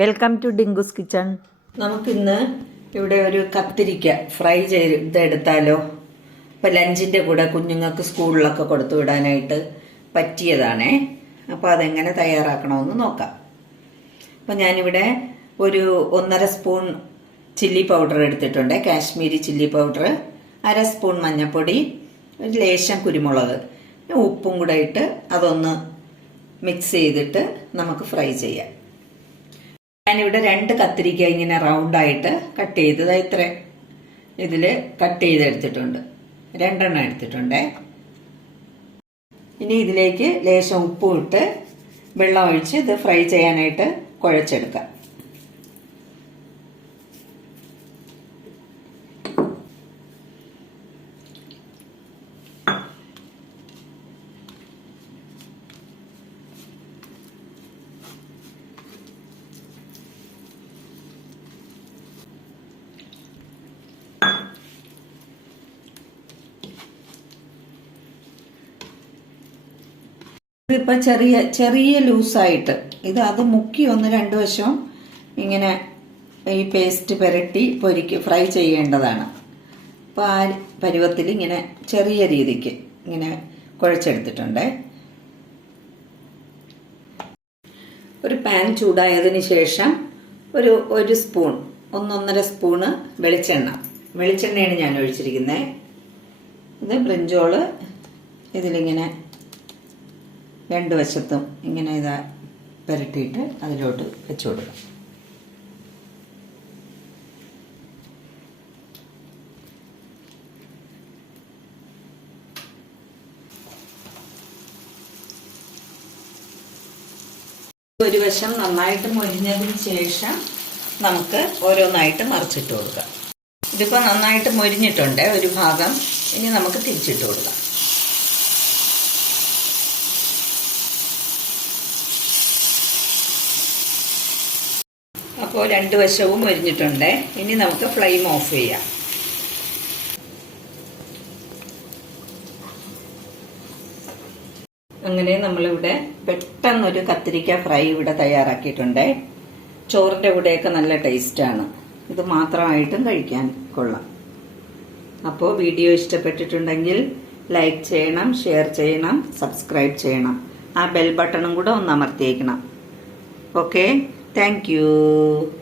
Welcome to ഡിങ്കുസ് kitchen നമുക്കിന്ന് ഇവിടെ ഒരു കത്തിരിക്ക ഫ്രൈ ചെയ്ത് എടുത്താലോ ഇപ്പം ലഞ്ചിന്റെ കൂടെ കുഞ്ഞുങ്ങൾക്ക് സ്കൂളിലൊക്കെ കൊടുത്തു വിടാനായിട്ട് പറ്റിയതാണേ. അപ്പോൾ അതെങ്ങനെ തയ്യാറാക്കണമെന്ന് നോക്കാം. അപ്പം ഞാനിവിടെ ഒരു ഒന്നര സ്പൂൺ ചില്ലി പൗഡർ എടുത്തിട്ടുണ്ട്. കാശ്മീരി ചില്ലി പൗഡർ അര സ്പൂൺ മഞ്ഞൾപ്പൊടി ഒരു ലേശം കുരുമുളക് ഉപ്പും കൂടെ ഇട്ട് അതൊന്ന് മിക്സ് ചെയ്തിട്ട് നമുക്ക് ഫ്രൈ ചെയ്യാം. ഞാനിവിടെ രണ്ട് കത്തിരിക്ക ഇങ്ങനെ റൗണ്ടായിട്ട് കട്ട് ചെയ്തത് ഇത്ര. ഇതിൽ കട്ട് ചെയ്തെടുത്തിട്ടുണ്ട് രണ്ടെണ്ണം എടുത്തിട്ടുണ്ട്. ഇനി ഇതിലേക്ക് ലേശം ഉപ്പും ഇട്ട് വെള്ളം ഒഴിച്ച് ഇത് ഫ്രൈ ചെയ്യാനായിട്ട് കുഴച്ചെടുക്കാം. ഇതിപ്പോ ചെറിയ ചെറിയ ലൂസായിട്ട്. ഇത് അത് മുക്കി ഒന്ന് രണ്ടു വശവും ഇങ്ങനെ ഈ പേസ്റ്റ് പുരട്ടി പൊരിക്ക് ഫ്രൈ ചെയ്യേണ്ടതാണ്. അപ്പോൾ ആ പരുവത്തിൽ ഇങ്ങനെ ചെറിയ രീതിക്ക് ഇങ്ങനെ കുഴച്ചെടുത്തിട്ടുണ്ട്. ഒരു പാൻ ചൂടായതിന് ശേഷം ഒരു ഒരു സ്പൂൺ ഒന്നൊന്നര സ്പൂണ് വെളിച്ചെണ്ണ. വെളിച്ചെണ്ണയാണ് ഞാൻ ഒഴിച്ചിരിക്കുന്നത് ഇത് ബ്രിഞ്ചോൾ ഇതിലിങ്ങനെ രണ്ട് വശത്തും ഇങ്ങനെ ഇതാ പുരട്ടിയിട്ട് അതിലോട്ട് വെച്ചു കൊടുക്കാം. ഒരു വശം നന്നായിട്ട് മൊരിഞ്ഞതിന് ശേഷം നമുക്ക് ഓരോന്നായിട്ട് മറിച്ചിട്ട് കൊടുക്കാം. ഇതിപ്പോൾ നന്നായിട്ട് മൊരിഞ്ഞിട്ടുണ്ട് ഒരു ഭാഗം. ഇനി നമുക്ക് തിരിച്ചിട്ട് കൊടുക്കാം. അപ്പോൾ രണ്ട് വശവും ഒരിഞ്ഞിട്ടുണ്ട് ഇനി നമുക്ക് ഫ്ലെയിം ഓഫ് ചെയ്യാം. അങ്ങനെ നമ്മളിവിടെ പെട്ടെന്നൊരു കത്തിരിക്ക ഫ്രൈ ഇവിടെ തയ്യാറാക്കിയിട്ടുണ്ട്. ചോറിന്റെ കൂടെയൊക്കെ നല്ല ടേസ്റ്റാണ് ഇത് മാത്രമായിട്ടും കഴിക്കാൻ കൊള്ളാം. അപ്പോൾ വീഡിയോ ഇഷ്ടപ്പെട്ടിട്ടുണ്ടെങ്കിൽ ലൈക്ക് ചെയ്യണം ഷെയർ ചെയ്യണം സബ്സ്ക്രൈബ് ചെയ്യണം. ആ ബെൽ ബട്ടണും കൂടെ ഒന്ന് അമർത്തിയേക്കണം. Okay Thank you.